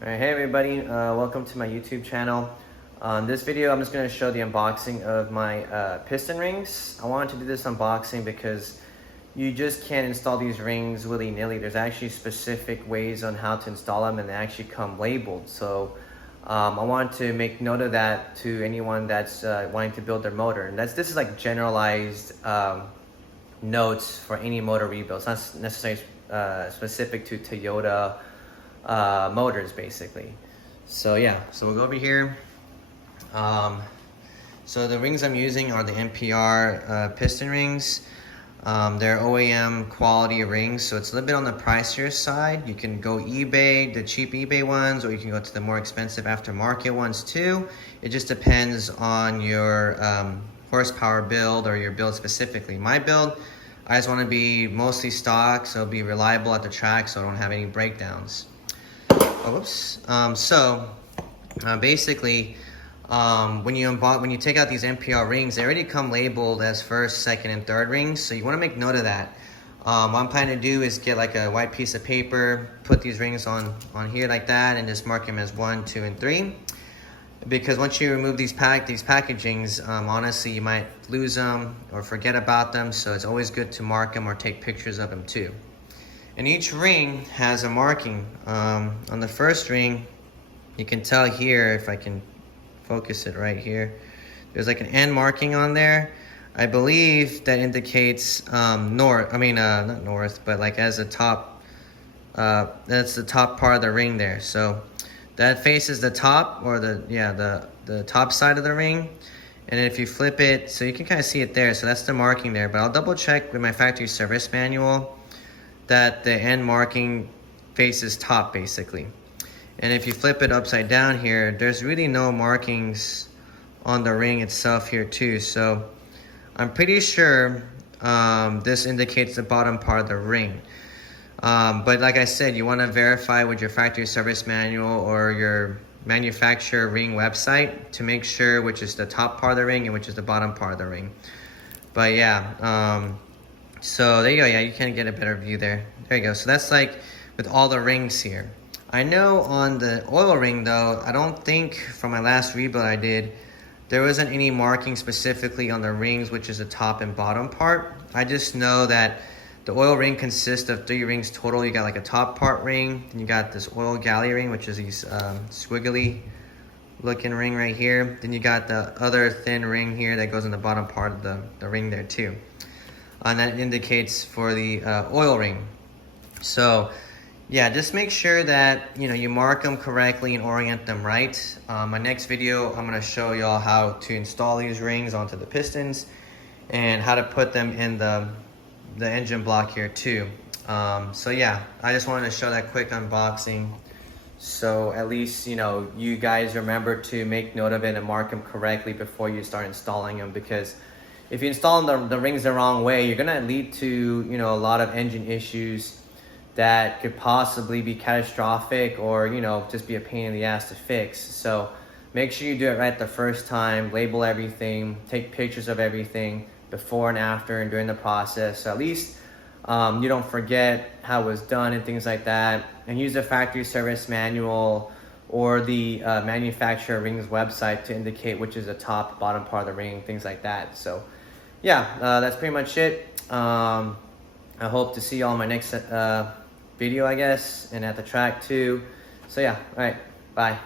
Alright, hey everybody, welcome to my YouTube channel. On this video, I'm just going to show the unboxing of my piston rings. I wanted to do this unboxing because you just can't install these rings willy-nilly. There's actually specific ways on how to install them, and they actually come labeled. So I wanted to make note of that to anyone that's wanting to build their motor. And this is like generalized notes for any motor rebuild. It's not necessarily specific to Toyota motors basically. So yeah, so we'll go over here. So the rings I'm using are the NPR piston rings. They're OEM quality rings, so it's a little bit on the pricier side. You can go eBay, the cheap eBay ones, or you can go to the more expensive aftermarket ones too. It just depends on your horsepower build or your build specifically. My build, I just want to be mostly stock, so be reliable at the track so I don't have any breakdowns. Oops. Basically, when you take out these NPR rings, they already come labeled as first, second, and third rings. So you want to make note of that. What I'm planning to do is get like a white piece of paper, put these rings on here like that, and just mark them as 1, 2, and 3. Because once you remove these packagings, honestly, you might lose them or forget about them. So it's always good to mark them or take pictures of them too. And each ring has a marking. On the first ring, you can tell here, if I can focus it right here, there's like an N marking on there. I believe that indicates not north, but like as a top, that's the top part of the ring there. So that faces the top, or the top side of the ring. And if you flip it, so you can kind of see it there. So that's the marking there, but I'll double check with my factory service manual that the end marking faces top basically. And if you flip it upside down here, there's really no markings on the ring itself here too. So I'm pretty sure this indicates the bottom part of the ring. But like I said, you want to verify with your factory service manual or your manufacturer ring website to make sure which is the top part of the ring and which is the bottom part of the ring. But yeah, so there you go. Yeah, you can get a better view there. There you go. So that's like with all the rings here. I know on the oil ring though, I don't think from my last rebuild I did, there wasn't any marking specifically on the rings, which is the top and bottom part. I just know that the oil ring consists of 3 rings total. You got like a top part ring, then you got this oil galley ring, which is these squiggly looking ring right here. Then you got the other thin ring here that goes in the bottom part of the ring there too. And that indicates for the oil ring. So yeah, just make sure that you mark them correctly and orient them right. My next video, I'm going to show y'all how to install these rings onto the pistons and how to put them in the engine block here too. So yeah, I just wanted to show that quick unboxing, so at least you guys remember to make note of it and mark them correctly before you start installing them. Because if you install the rings the wrong way, you're gonna lead to a lot of engine issues that could possibly be catastrophic, or just be a pain in the ass to fix. So make sure you do it right the first time. Label everything, take pictures of everything before and after and during the process, so at least you don't forget how it was done and things like that. And use the factory service manual or the manufacturer rings website to indicate which is the top, bottom part of the ring, things like that. So yeah, that's pretty much it. I hope to see y'all in my next video, I guess, and at the track too. So yeah, all right, bye.